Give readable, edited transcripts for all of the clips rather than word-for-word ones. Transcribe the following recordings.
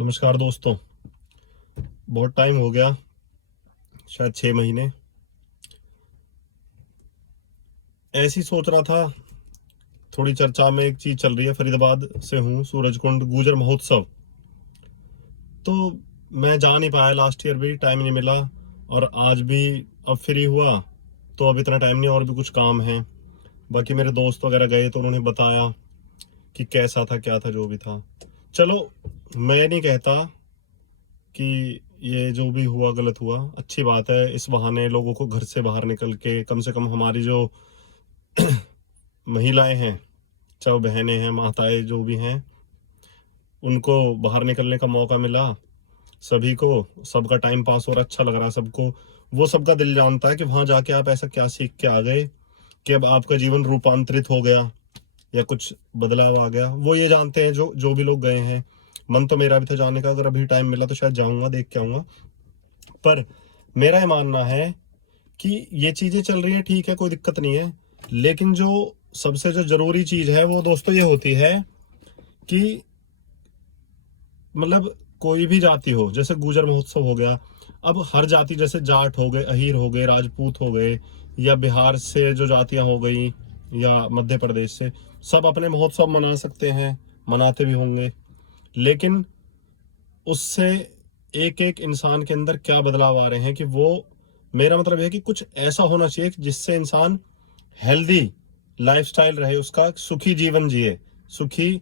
नमस्कार दोस्तों। बहुत टाइम हो गया, शायद 6 महीने। ऐसी सोच रहा था, थोड़ी चर्चा में एक चीज चल रही है। फरीदाबाद से हूँ, सूरजकुंड गुजर महोत्सव। तो मैं जा नहीं पाया, लास्ट ईयर भी टाइम नहीं मिला, और आज भी अब फ्री हुआ तो अब इतना टाइम नहीं, और भी कुछ काम है। बाकी मेरे दोस्त वगैरह गए तो उन्होंने बताया कि कैसा था, क्या था, जो भी था। चलो, मैं नहीं कहता कि ये जो भी हुआ गलत हुआ। अच्छी बात है, इस बहाने लोगों को घर से बाहर निकल के, कम से कम हमारी जो महिलाएं हैं, चाहे वो बहनें हैं, माताएं जो भी हैं, उनको बाहर निकलने का मौका मिला। सभी को, सबका टाइम पास हो रहा, अच्छा लग रहा है सबको। वो सबका दिल जानता है कि वहां जाके आप ऐसा क्या सीख के आ गए कि अब आपका जीवन रूपांतरित हो गया या कुछ बदलाव आ गया। वो ये जानते हैं, जो जो भी लोग गए हैं। मन तो मेरा भी था जाने का, अगर अभी टाइम मिला तो शायद जाऊंगा, देख के आऊंगा। पर मेरा ये मानना है कि ये चीजें चल रही हैं, ठीक है, कोई दिक्कत नहीं है। लेकिन जो सबसे जो जरूरी चीज है वो दोस्तों ये होती है कि मतलब कोई भी जाति हो, जैसे गुजर महोत्सव हो गया, अब हर जाति, जैसे जाट हो गए, अहीर हो गए, राजपूत हो गए, या बिहार से जो जातियां हो गई, या मध्य प्रदेश से, सब अपने महोत्सव मना सकते हैं, मनाते भी होंगे। लेकिन उससे एक एक इंसान के अंदर क्या बदलाव आ रहे हैं कि वो, मेरा मतलब है कि कुछ ऐसा होना चाहिए जिससे इंसान हेल्दी लाइफस्टाइल रहे, उसका सुखी जीवन जिए, सुखी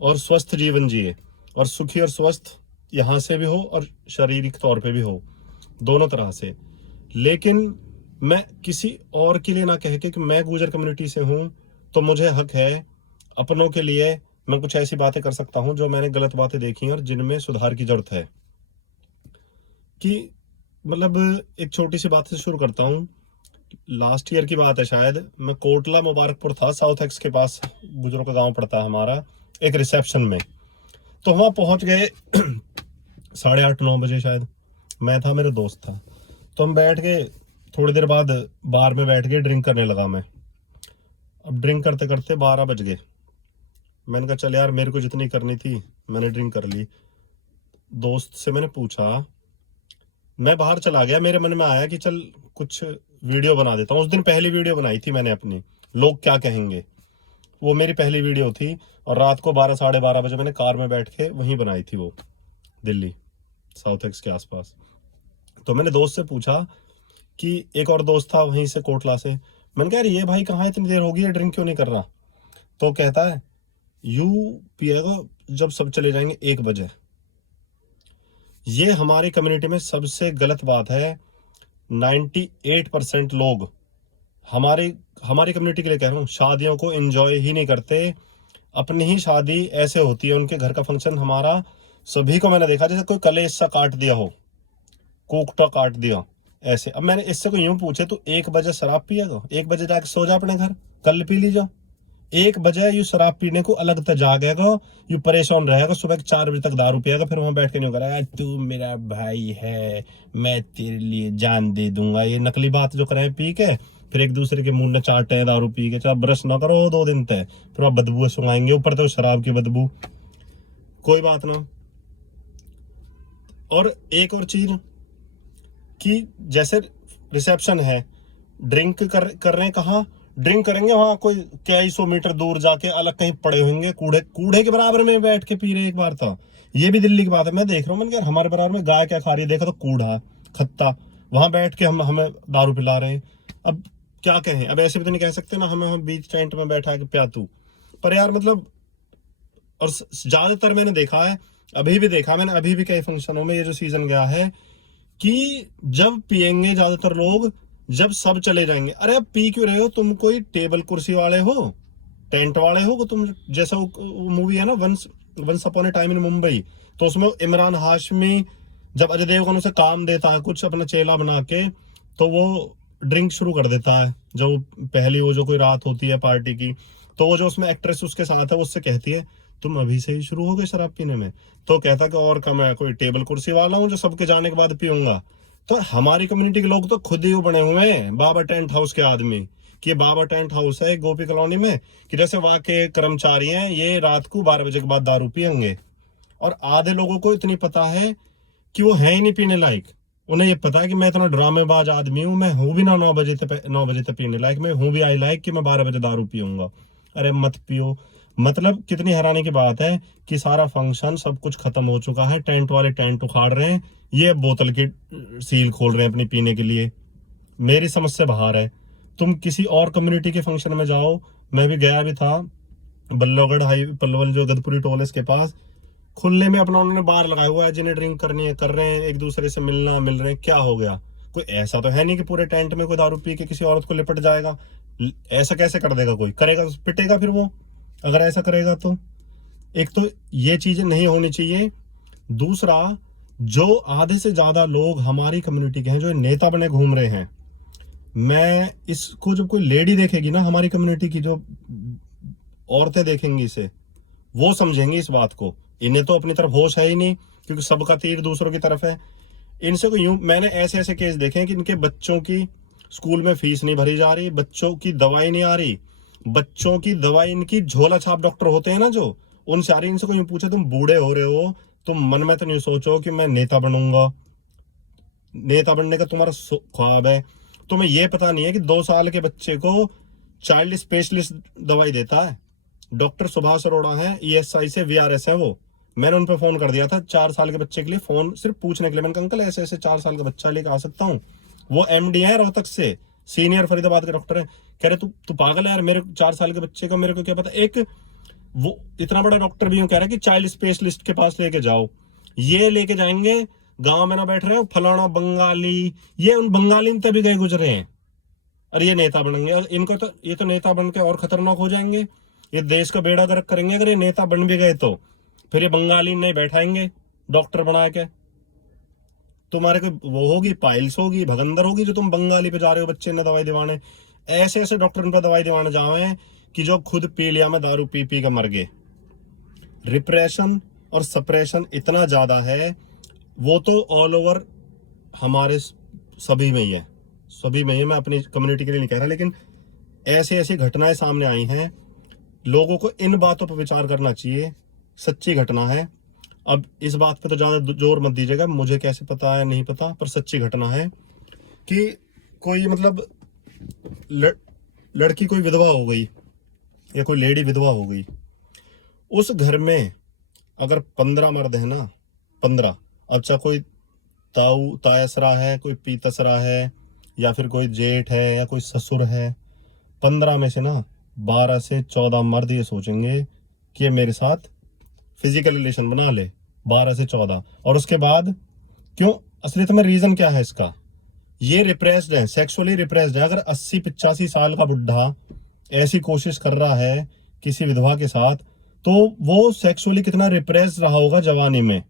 और स्वस्थ जीवन जिए। और सुखी और स्वस्थ यहाँ से भी हो और शारीरिक तौर पे भी हो, दोनों तरह से। लेकिन मैं किसी और के लिए ना कह के कि मैं गुर्जर कम्युनिटी से हूँ तो मुझे हक है अपनों के लिए, मैं कुछ ऐसी बातें कर सकता हूँ जो मैंने गलत बातें देखी और जिनमें सुधार की जरूरत है। कि मतलब एक छोटी सी बात से शुरू करता हूँ। लास्ट ईयर की बात है शायद, मैं कोटला मुबारकपुर था, साउथ एक्स के पास गुजरों का गांव पड़ता है हमारा, एक रिसेप्शन में। तो वहां पहुंच गए 8:30-9 बजे शायद। मैं था, मेरे दोस्त था, तो हम बैठ के थोड़ी देर बाद बार में बैठ के ड्रिंक करने लगा मैं। अब ड्रिंक करते करते 12 बज गए। मैंने कहा चल यार, मेरे को जितनी करनी थी मैंने ड्रिंक कर ली। दोस्त से मैंने पूछा, मैं बाहर चला गया, मेरे मन में आया कि चल कुछ वीडियो बना देता हूँ। उस दिन पहली वीडियो बनाई थी मैंने अपनी, लोग क्या कहेंगे, वो मेरी पहली वीडियो थी। और रात को 12-12:30 बजे मैंने कार में बैठ के वहीं बनाई थी वो, दिल्ली साउथ एक्स के आसपास। तो मैंने दोस्त से पूछा कि, एक और दोस्त था वहीं से कोटला से, मैंने कहा यार ये भाई कहाँ, इतनी देर होगी, ये ड्रिंक क्यों नहीं कर रहा। तो कहता है यू पिएगा जब सब चले जाएंगे 1 बजे। ये हमारी कम्युनिटी में सबसे गलत बात है। 98% लोग, हमारी हमारी कम्युनिटी के लिए कह रहा हूँ, शादियों को एंजॉय ही नहीं करते। अपनी ही शादी ऐसे होती है, उनके घर का फंक्शन, हमारा सभी को मैंने देखा जैसे कोई कलेश सा काट दिया हो, कोकटा काट दिया ऐसे। अब मैंने इससे को यूं पूछे, तो 1 बजे शराब पिएगा, 1 बजे जाके सो जा अपने घर, कल पी लीजा। 1 बजे यू शराब पीने को अलग तक जागेगा, यू परेशान रहेगा, सुबह के 4 बजे तक दारू पिएगा, फिर वहां बैठ के नहीं करेगा तू मेरा भाई है, मैं तेरे लिए जान दे दूंगा, ये नकली बात जो करें पी के। फिर एक दूसरे के मुंह में चाटे हैं दारू पी के, चाहे ब्रश ना करो 2 दिन तक, फिर आप बदबू सुंघाएंगे, ऊपर तो शराब की बदबू। कोई बात ना। और एक और चीज कि जैसे रिसेप्शन है, ड्रिंक कर रहे हैं, कहाँ ड्रिंक करेंगे, वहां कोई कई 100 मीटर दूर जाके अलग कहीं पड़े होंगे, कूड़े कूड़े के बराबर में बैठ के पी रहे। एक बार था, ये भी दिल्ली की बात है, मैं देख रहा हूँ, मैंने कहा हमारे बराबर में गाय क्या खा रही है, देखा तो कूड़ा खत्ता, वहां बैठ के हम हमें दारू पिला रहे हैं। अब क्या कहें, अब ऐसे भी तो नहीं कह सकते ना, हमें हम बीच टेंट में बैठा के प्या तू। पर यार मतलब, और ज्यादातर मैंने देखा है, अभी भी देखा मैंने, अभी भी कई फंक्शनों में ये जो सीजन गया है, कि जब पियेंगे ज्यादातर लोग, जब सब चले जाएंगे, अरे अब पी क्यों रहे हो, तुम कोई टेबल कुर्सी वाले हो, टेंट वाले हो तुम। जैसा वो मूवी है ना, once once upon a time in Mumbai, तो उसमें इमरान हाशमी, जब अजय देवगन उसे काम देता है कुछ अपना चेला बना के, तो वो ड्रिंक शुरू कर देता है। जो पहली वो जो कोई रात होती है पार्टी की, तो वो जो उसमें एक्ट्रेस उसके साथ है, वो उससे कहती है तुम अभी से ही शुरू हो गए शराब पीने में। तो कहता कि और कम है, कोई टेबल कुर्सी वाला हूँ जो सबके जाने के बाद पीऊंगा। तो हमारी कम्युनिटी के लोग तो खुद ही वो बने हुए हैं बाबा टेंट हाउस के आदमी, कि बाबा टेंट हाउस है गोपी कॉलोनी में, कि जैसे वहां के कर्मचारी हैं, ये रात को 12 बजे के बाद दारू पियेंगे। और आधे लोगों को इतनी पता है कि वो है ही नहीं पीने लायक। उन्हें ये पता है कि मैं इतना ड्रामेबाज आदमी हूं, मैं हूं भी ना 9 बजे तक पीने लायक, मैं हूं भी आई लायक कि मैं 12 बजे दारू पीऊंगा। अरे मत पियो। मतलब कितनी हैरानी की बात है कि सारा फंक्शन सब कुछ खत्म हो चुका है, टेंट वाले टेंट उखाड़ रहे हैं, ये बोतल की सील खोल रहे हैं अपनी पीने के लिए। मेरी समझ से बाहर है। तुम किसी और कम्युनिटी के फंक्शन में जाओ, मैं भी गया भी था, बल्लभगढ़ हाई पलवल जो गदपुरी टोल है इसके पास, खुले में अपना उन्होंने बार लगाया हुआ है, जिन्हें ड्रिंक करनी है कर रहे हैं, एक दूसरे से मिल रहे हैं। क्या हो गया? कोई ऐसा तो है नहीं कि पूरे टेंट में कोई दारू पी के किसी औरत को लिपट जाएगा। ऐसा कैसे कर देगा? कोई करेगा तो पिटेगा फिर वो, अगर ऐसा करेगा तो। एक तो ये चीजें नहीं होनी चाहिए। दूसरा, जो आधे से ज्यादा लोग हमारी कम्युनिटी के हैं जो नेता बने घूम रहे हैं, मैं इसको जब कोई लेडी देखेगी ना हमारी कम्युनिटी की, जो औरतें देखेंगी इसे, वो समझेंगी इस बात को। इन्हें तो अपनी तरफ होश है ही नहीं, क्योंकि सबका तीर दूसरों की तरफ है। इनसे कोई यूं, मैंने ऐसे ऐसे केस देखे हैं कि इनके बच्चों की स्कूल में फीस नहीं भरी जा रही, बच्चों की दवाई नहीं आ रही, बच्चों की दवाई इनकी झोला छाप डॉक्टर होते हैं ना जो, उनसे आ रही। इनसे कोई यूं पूछे तुम बूढ़े हो रहे हो, तुम मन में तो नहीं सोचो कि मैं नेता बनूंगा, नेता बनने का तुम्हारा ख्वाब है। तुम्हें यह पता नहीं है कि 2 साल के बच्चे को चाइल्ड स्पेशलिस्ट दवाई देता है डॉक्टर सुभाष अरोड़ा है, ईएसआई से, वीआरएस है वो। मैंने उन पे फोन कर दिया था 4 साल के बच्चे के लिए, फोन सिर्फ पूछने के लिए। मैंने कहा अंकल ऐसे ऐसे 4 साल का बच्चा लेकर आ सकता हूँ? वो एमडी है रोहतक से, सीनियर फरीदाबाद के डॉक्टर है। कह रहे तू पागल है यार, मेरे 4 साल के बच्चे का मेरे को क्या पता। एक वो इतना बड़ा डॉक्टर भी यूं कह रहा है कि चाइल्ड स्पेशलिस्ट के पास लेके जाओ। ये लेके जाएंगे, गांव में ना बैठ रहे हो फलाना बंगाली, ये उन बंगाली तभी गए गुजरे हैं। अरे ये नेता बनेंगे, इनको तो, ये तो नेता बन के और खतरनाक हो जाएंगे, ये देश का बेड़ा गर्क करेंगे। अगर ये नेता बन भी गए तो फिर ये बंगाली नहीं बैठाएंगे डॉक्टर बना के। तुम्हारे कोई वो होगी, पाइल्स होगी, भगंदर होगी, जो तुम बंगाली पे जा रहे हो बच्चे ने दवाई दिवाने। ऐसे ऐसे डॉक्टर पे दवाई दिवाने जावे कि जो खुद पी लिया में दारू पी पी कर मर गए। रिप्रेशन और सप्रेशन इतना ज्यादा है, वो तो ऑल ओवर हमारे सभी में ही है, सभी में ही। मैं अपनी कम्युनिटी के लिए नहीं कह रहा, लेकिन ऐसी ऐसी घटनाएं सामने आई हैं। लोगों को इन बातों पर विचार करना चाहिए, सच्ची घटना है। अब इस बात पे तो ज्यादा जोर मत दीजिएगा, मुझे कैसे पता है नहीं पता, पर सच्ची घटना है कि कोई मतलब लड़की कोई विधवा हो गई या कोई लेडी विधवा हो गई, उस घर में अगर 15 मर्द है ना, 15, अब चाहे कोई ताऊ तायसरा है, कोई पीतसरा है, या फिर कोई जेठ है या कोई ससुर है, 15 में से ना 12 से 14 मर्द ये सोचेंगे कि ये मेरे साथ फिजिकल रिलेशन बना ले, 12 से 14। और उसके बाद क्यों? असलियत में रीजन क्या है इसका? ये रिप्रेस्ड है, सेक्सुअली रिप्रेस्ड है। अगर 80-85 साल का बुढ़ा ऐसी कोशिश कर रहा है किसी विधवा के साथ, तो वो सेक्सुअली कितना रिप्रेस्ड रहा होगा जवानी में,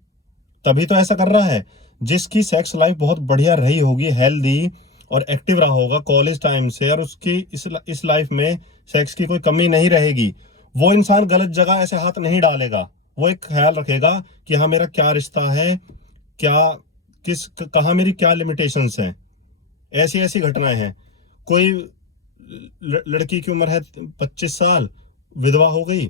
तभी तो ऐसा कर रहा है। जिसकी सेक्स लाइफ बहुत बढ़िया रही होगी, हेल्दी और एक्टिव रहा होगा कॉलेज टाइम से, और उसकी इस लाइफ में सेक्स की कोई कमी नहीं रहेगी, वो इंसान गलत जगह ऐसे हाथ नहीं डालेगा। वो एक ख्याल रखेगा कि हाँ मेरा क्या रिश्ता है, क्या कहाँ मेरी क्या लिमिटेशंस हैं। ऐसी ऐसी घटनाएं हैं। कोई लड़की की उम्र है 25 साल, विधवा हो गई,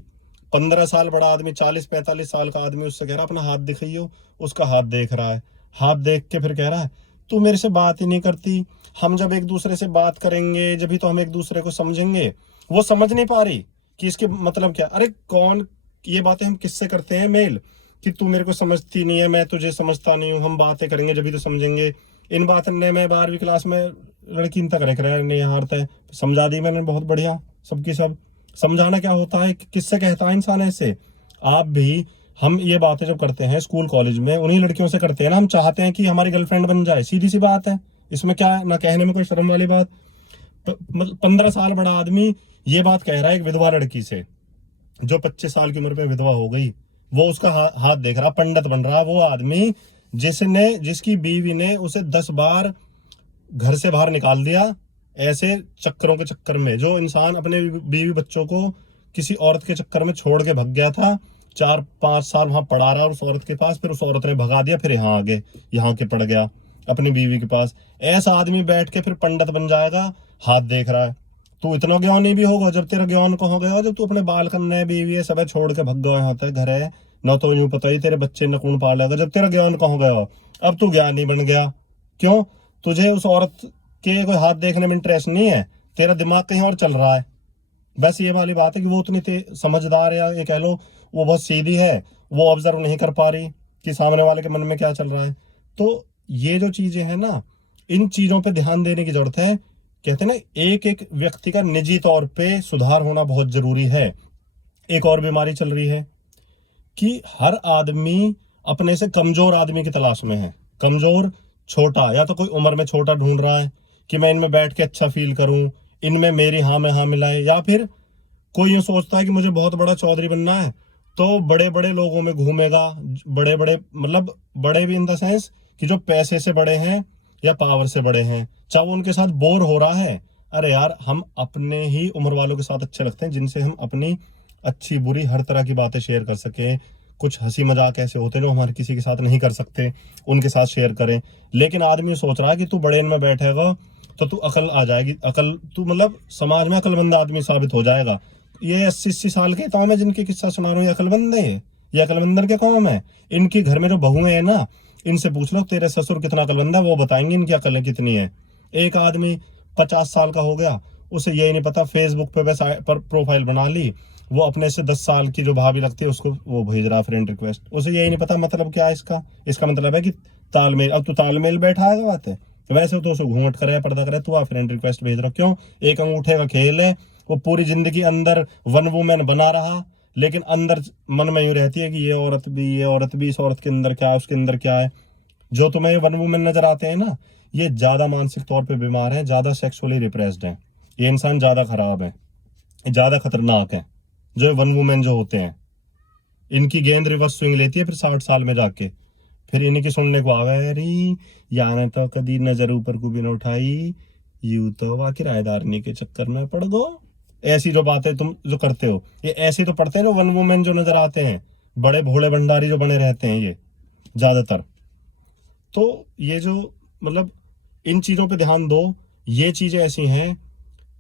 15 साल बड़ा आदमी, 40-45 साल का आदमी उससे कह रहा अपना हाथ दिखाइयो, उसका हाथ देख रहा है, हाथ देख के फिर कह रहा है तू मेरे से बात ही नहीं करती, हम जब एक दूसरे से बात करेंगे जब ही तो हम एक दूसरे को समझेंगे। वो समझ नहीं पा रही कि इसके मतलब क्या। अरे कौन, ये बातें हम किससे करते हैं मेल, कि तू मेरे को समझती नहीं है, मैं तुझे समझता नहीं हूँ, हम बातें करेंगे जब भी तो समझेंगे। इन बात ने मैं 12वीं क्लास में लड़की तक रहे हारते समझा दी मैंने, बहुत बढ़िया सबकी सब। समझाना क्या होता है, किससे कहता है इंसान ऐसे। आप भी, हम ये बातें जब करते हैं स्कूल कॉलेज में, उन्हीं लड़कियों से करते हैं ना। हम चाहते हैं कि हमारी गर्लफ्रेंड बन जाए, सीधी सी बात है, इसमें क्या है, ना कहने में कोई शर्म वाली बात। 15 साल बड़ा आदमी ये बात कह रहा है एक विधवा लड़की से, जो 25 साल की उम्र में विधवा हो गई, वो उसका हाथ देख रहा, पंडित बन रहा। वो आदमी जिसकी बीवी ने उसे 10 बार घर से बाहर निकाल दिया, ऐसे चक्करों के चक्कर में। जो इंसान अपने बीवी बच्चों को किसी औरत के चक्कर में छोड़ के भग गया था, 4-5 साल वहां पड़ा रहा उस औरत के पास, फिर उस औरत ने भगा दिया, फिर यहाँ आ गए, यहाँ के पड़ गया अपनी बीवी के पास। ऐसा आदमी बैठ के फिर पंडित बन जाएगा, हाथ देख रहा है। तू इतना ज्ञानी भी होगा, जब तेरा ज्ञान कहाँ गया, जब तू अपने बाल करने बीवी है सब छोड़ के भग गया, यहाँ तक घर है, ना तो यूं पता ही तेरे बच्चे ने कौन पालेगा जब तेरा ज्ञान कहाँ गया। अब तू ज्ञानी बन गया। क्यों? तुझे उस औरत के कोई हाथ देखने में इंटरेस्ट नहीं है, तेरा दिमाग कहीं और चल रहा है। बस ये वाली बात है कि वो उतनी समझदार है, या ये कह लो वो बहुत सीधी है, वो ऑब्जर्व नहीं कर पा रही कि सामने वाले के मन में क्या चल रहा है। तो ये जो चीजें हैं ना, इन चीजों पे ध्यान देने की जरूरत है। कहते हैं ना, एक एक व्यक्ति का निजी तौर पे सुधार होना बहुत जरूरी है। एक और बीमारी चल रही है कि हर आदमी अपने से कमजोर आदमी की तलाश में है। कमजोर, छोटा, या तो कोई उम्र में छोटा ढूंढ रहा है कि मैं इनमें बैठ के अच्छा फील करूं, इनमें मेरी हाँ में हाँ मिलाए, या फिर कोई यूं सोचता है कि मुझे बहुत बड़ा चौधरी बनना है तो बड़े बड़े लोगों में घूमेगा। बड़े बड़े मतलब बड़े भी इन द सेंस कि जो पैसे से बड़े हैं या पावर से बड़े हैं, चाहे वो उनके साथ बोर हो रहा है। अरे यार, हम अपने ही उम्र वालों के साथ अच्छे लगते हैं जिनसे हम अपनी अच्छी बुरी हर तरह की बातें शेयर कर सके। कुछ हंसी मजाक ऐसे होते हैं जो हमारे किसी के साथ नहीं कर सकते, उनके साथ शेयर करें। लेकिन आदमी सोच रहा है कि तू बड़े में बैठेगा तो तू अकल आ जाएगी, अकल तू मतलब समाज में अकलमंद आदमी साबित हो जाएगा। ये 80-80 साल के काम है जिनके किस्सा सुना रहा हूँ, ये अकलमंद है, ये अकलमंदर के काम है। इनकी घर में जो बहुएं हैं ना, इनसे पूछ लो तेरे ससुर कितना अकलमंद है, वो बताएंगे इनकी अकलें कितनी है। एक आदमी 50 साल का हो गया, उसे यही नहीं पता, फेसबुक पे पर प्रोफाइल बना ली, वो अपने से 10 साल की जो भाभी लगती है उसको वो भेज रहा फ्रेंड रिक्वेस्ट, उसे यही नहीं पता मतलब क्या है इसका। इसका मतलब है कि तालमेल, अब तू तालमेल बैठा है बात है। वैसे तो उसे घूंघट करे, पर्दा करे, तू आ फ्रेंड रिक्वेस्ट भेज रहा, क्यों? एक अंगूठे का खेल है। वो पूरी जिंदगी अंदर वन वुमेन बना रहा, लेकिन अंदर मन में यूं रहती है कि ये औरत भी, ये औरत भी, इस औरत के अंदर क्या है, उसके अंदर क्या है। जो तुम्हें वन वुमेन नजर आते हैं ना, ये ज्यादा मानसिक तौर पे बीमार है, ज्यादा सेक्सुअली रिप्रेस्ड है, ये इंसान ज्यादा खराब है, ज्यादा खतरनाक है। जो वन वुमेन जो होते हैं, इनकी गेंद रिवर्स स्विंग लेती है फिर 60 साल में जाके, फिर इनकी सुनने को आवे री, याने तो कदी नजर ऊपर को भी न उठाई, यू तो वा किराएदारनी के चक्कर में पड़ गो। ऐसी जो बातें तुम जो करते हो, ये ऐसे तो पढ़ते हैं जो वन वुमेन जो नजर आते हैं, बड़े भोले भंडारी जो बने रहते हैं ये ज्यादातर। तो ये जो मतलब इन चीजों पे ध्यान दो। ये चीजें ऐसी हैं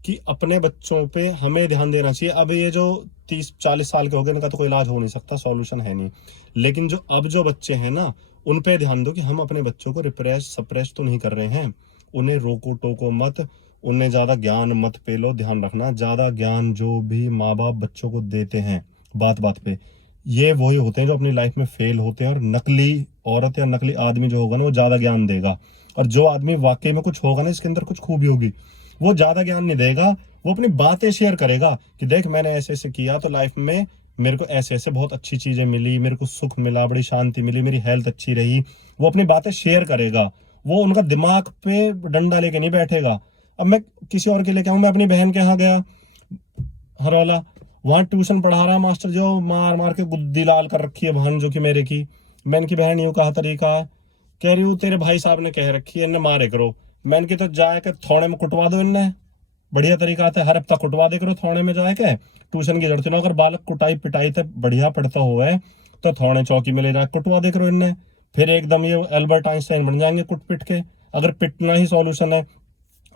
कि अपने बच्चों पे हमें ध्यान देना चाहिए। अब ये जो 30-40 साल के हो गए, इनका तो कोई इलाज हो नहीं सकता, सॉल्यूशन है नहीं। लेकिन जो अब जो बच्चे हैं ना, उन पे ध्यान दो कि हम अपने बच्चों को रिप्रेस सप्रेस तो नहीं कर रहे हैं। उन्हें रोको टोको मत, उन्हें ज्यादा ज्ञान मत पेलो। ध्यान रखना, ज्यादा ज्ञान जो भी माँ बाप बच्चों को देते हैं बात बात पे, ये वही होते हैं जो अपनी लाइफ में फेल होते हैं। और नकली औरत या नकली आदमी जो होगा ना, वो ज्यादा ज्ञान देगा। और जो आदमी वाकई में कुछ होगा ना, इसके अंदर कुछ खूबी होगी, वो ज्यादा ज्ञान नहीं देगा, वो अपनी बातें शेयर करेगा कि देख मैंने ऐसे ऐसे किया तो लाइफ में मेरे को ऐसे ऐसे बहुत अच्छी चीजें मिली, मेरे को सुख मिला, बड़ी शांति मिली, मेरी हेल्थ अच्छी रही। वो अपनी बातें शेयर करेगा, वो उनका दिमाग पे डंडा लेके नहीं बैठेगा। अब मैं किसी और के लेके आऊं, मैं अपनी बहन के यहाँ गया हरौला, वहां ट्यूशन पढ़ा रहा मास्टर जो मार मार के गुद्दी लाल कर रखी है बहन जो कि मेरे की। मैं इनकी बहन यूं कहा तरीका, कह रही हूँ तेरे भाई साहब ने कह रखी है इन्हें मारे करो। मैं इनकी तो जाके थोड़े में कुटवा दो इन्हें, बढ़िया तरीका था, हर हफ्ता कुटवा दे करो थोड़े में जाके। ट्यूशन की जरूरत ना, अगर बालक कुटाई पिटाई तक बढ़िया पढ़ता हुआ है तो थोड़े चौकी में ले जाके कुटवा दे करो इन्हें। फिर एकदम ये एल्बर्ट आइंस्टाइन बन जाएंगे कुट पिट के, अगर पिटना ही सॉल्यूशन है।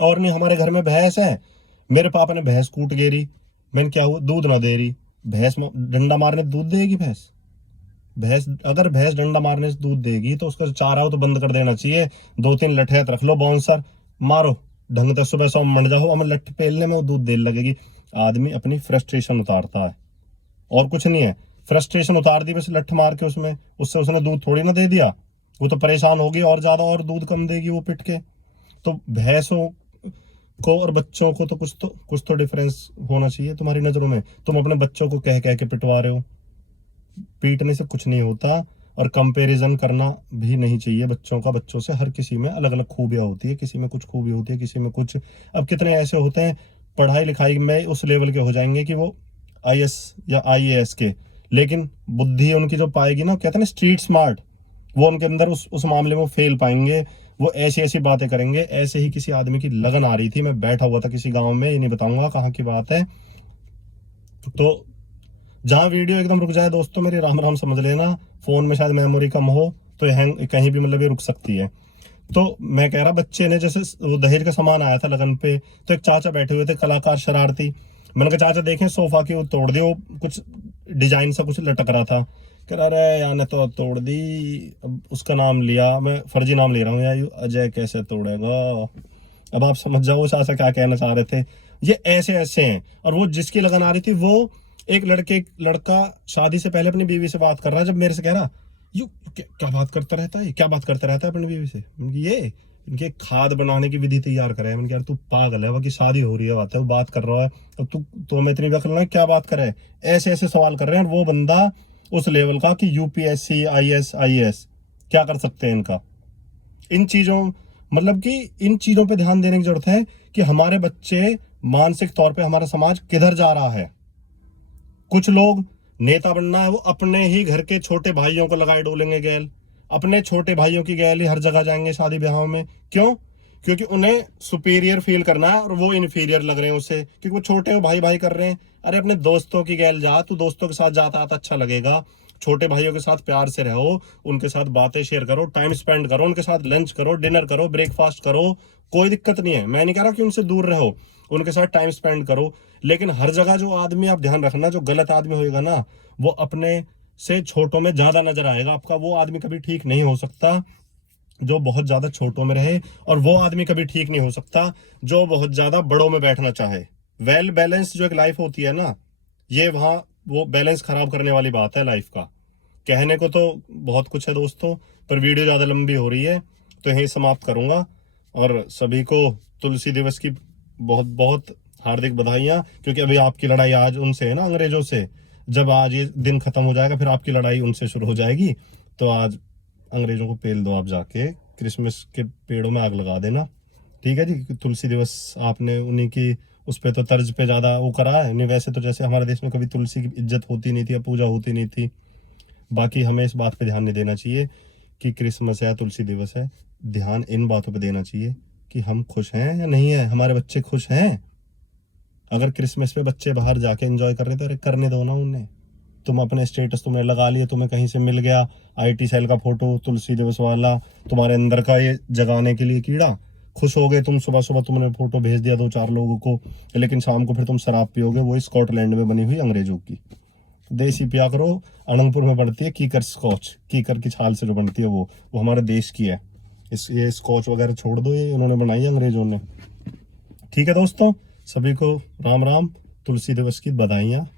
और नहीं, हमारे घर में भैंस है, मेरे पापा ने भैंस कूट गेरी, मैंने क्या हुआ, दूध ना दे रही। भैंस डंडा मारने से दूध देगी भैंस? भैंस अगर भैंस डंडा मारने से दूध देगी तो उसका चारा हो तो बंद कर देना चाहिए। 2-3 लठैत रख लो, बाउंसर मारो, ढंग से सुबह शाम मंड जाओ, हम लठ पेलने में वो दूध देने लगेगी। आदमी अपनी फ्रस्ट्रेशन उतारता है और कुछ नहीं है। फ्रस्ट्रेशन उतार दी बस लठ मार के उसमें, उससे उसने दूध थोड़ी ना दे दिया, वो तो परेशान होगी और ज्यादा, और दूध कम देगी वो पिट के। तो भैंसों को और बच्चों को तो कुछ तो डिफरेंस होना चाहिए तुम्हारी नजरों में। तुम अपने बच्चों को कह कह के पिटवा रहे हो, पीटने से कुछ नहीं होता। और कंपैरिजन करना भी नहीं चाहिए बच्चों का बच्चों से। हर किसी में अलग अलग खूबियां होती है, किसी में कुछ खूबी होती है, किसी में कुछ। अब कितने ऐसे होते हैं पढ़ाई लिखाई में उस लेवल के हो जाएंगे कि वो आईएएस या आईएएस के, लेकिन बुद्धि उनकी जो पाएगी ना, कहते हैं ना स्ट्रीट स्मार्ट, वो उनके अंदर उस मामले में फेल पाएंगे। वो ऐसी ऐसी बातें करेंगे। ऐसे ही किसी आदमी की लगन आ रही थी, मैं बैठा हुआ था किसी गांव में, ये नहीं बताऊंगा कहाँ की बात है। तो जहां वीडियो एकदम रुक जाए दोस्तों मेरी राम राम समझ लेना, फोन में शायद मेमोरी कम हो तो ये हैंग कहीं भी मतलब ये रुक सकती है। तो मैं कह रहा, बच्चे ने जैसे वो दहेज का सामान आया था लगन पे, तो एक चाचा बैठे हुए थे कलाकार शरारती। मैंने कहा चाचा देखें सोफा की वो तोड़ दिया, वो कुछ डिजाइन सा कुछ लटक रहा था। कह रहा अरे यार ने तो तोड़ दी। अब उसका नाम लिया, मैं फर्जी नाम ले रहा हूँ यार, अजय कैसे तोड़ेगा। अब आप समझ जाओ चाचा क्या कहना चाह रहे थे। ये ऐसे ऐसे हैं। और वो जिसकी लगन आ रही थी वो एक लड़का शादी से पहले अपनी बीवी से बात कर रहा है, जब मेरे से कह रहा यू क्या बात करता रहता है, क्या बात करता रहता है अपनी बीवी से। ये इनके खाद बनाने की विधि तैयार करे। मैंने कहा यार तू पागल है, वो की शादी हो रही है, बात है, वो बात कर रहा है। अब तू तो मैं इतनी अकल ना क्या बात करे। ऐसे ऐसे सवाल कर रहे हैं, और वो बंदा उस लेवल का कि यूपीएससी आईएएस क्या कर सकते हैं इनका। इन चीजों मतलब कि इन चीजों पे ध्यान देने की जरूरत है कि हमारे बच्चे मानसिक तौर पे, हमारा समाज किधर जा रहा है। कुछ लोग नेता बनना है, वो अपने ही घर के छोटे भाइयों को लगाए डोलेंगे गैल, अपने छोटे भाइयों की गैल ही हर जगह जाएंगे शादी ब्याहों में। क्यों? क्योंकि उन्हें सुपीरियर फील करना है और वो इन्फीरियर लग रहे हैं उससे, क्योंकि वो छोटे भाई भाई कर रहे हैं। अरे अपने दोस्तों की गैल जा, तू दोस्तों के साथ जाता आता अच्छा लगेगा। छोटे भाइयों के साथ प्यार से रहो, उनके साथ बातें शेयर करो, टाइम स्पेंड करो, उनके साथ लंच करो, डिनर करो, ब्रेकफास्ट करो, कोई दिक्कत नहीं है। मैं नहीं कह रहा कि उनसे दूर रहो, उनके साथ टाइम स्पेंड करो। लेकिन हर जगह जो आदमी, आप ध्यान रखना, जो गलत आदमी होएगा ना, वो अपने से छोटों में ज्यादा नजर आएगा आपका। वो आदमी कभी ठीक नहीं हो सकता जो बहुत ज्यादा छोटों में रहे, और वो आदमी कभी ठीक नहीं हो सकता जो बहुत ज्यादा बड़ों में बैठना चाहे। वेल बैलेंस जो एक लाइफ होती है ना, ये वहां वो बैलेंस खराब करने वाली बात है लाइफ का। कहने को तो बहुत कुछ है दोस्तों, पर वीडियो ज़्यादा लंबी हो रही है तो यहीं समाप्त करूंगा। और सभी को तुलसी दिवस की बहुत बहुत हार्दिक बधाइयाँ, क्योंकि अभी आपकी लड़ाई आज उनसे है ना, अंग्रेजों से। जब आज ये दिन खत्म हो जाएगा फिर आपकी लड़ाई उनसे शुरू हो जाएगी। तो आज अंग्रेजों को पेल दो आप जाके, क्रिसमस के पेड़ों में आग लगा देना। ठीक है जी। तुलसी दिवस आपने उन्हीं की उस पे तो तर्ज पे ज़्यादा वो करा है। नहीं वैसे तो जैसे हमारे देश में कभी तुलसी की इज्जत होती नहीं थी या पूजा होती नहीं थी। बाकी हमें इस बात पे ध्यान नहीं देना चाहिए कि क्रिसमस है या तुलसी दिवस है। ध्यान इन बातों पे देना चाहिए कि हम खुश हैं या नहीं है, हमारे बच्चे खुश हैं। अगर क्रिसमस पे बच्चे बाहर जाके एंजॉय कर रहे थे, अरे करने दो ना उन्हें। तुम अपने स्टेटस तुमने लगा लिए, तुम्हें कहीं से मिल गया आईटी सेल का फोटो तुलसी दिवस वाला, तुम्हारे अंदर का ये जगाने के लिए कीड़ा, खुश हो गए तुम। सुबह सुबह तुमने फोटो भेज दिया 2-4 लोगों को, लेकिन शाम को फिर तुम शराब पियोगे, वही स्कॉटलैंड में बनी हुई अंग्रेजों की। देसी पिया करो। अनंगपुर में बनती है कीकर स्कॉच, कीकर की छाल से जो बनती है वो हमारे देश की है। ये स्कॉच वगैरह छोड़ दो, ये उन्होंने बनाई है अंग्रेजों ने। ठीक है दोस्तों, सभी को राम राम, तुलसी दिवस की बधाइयाँ।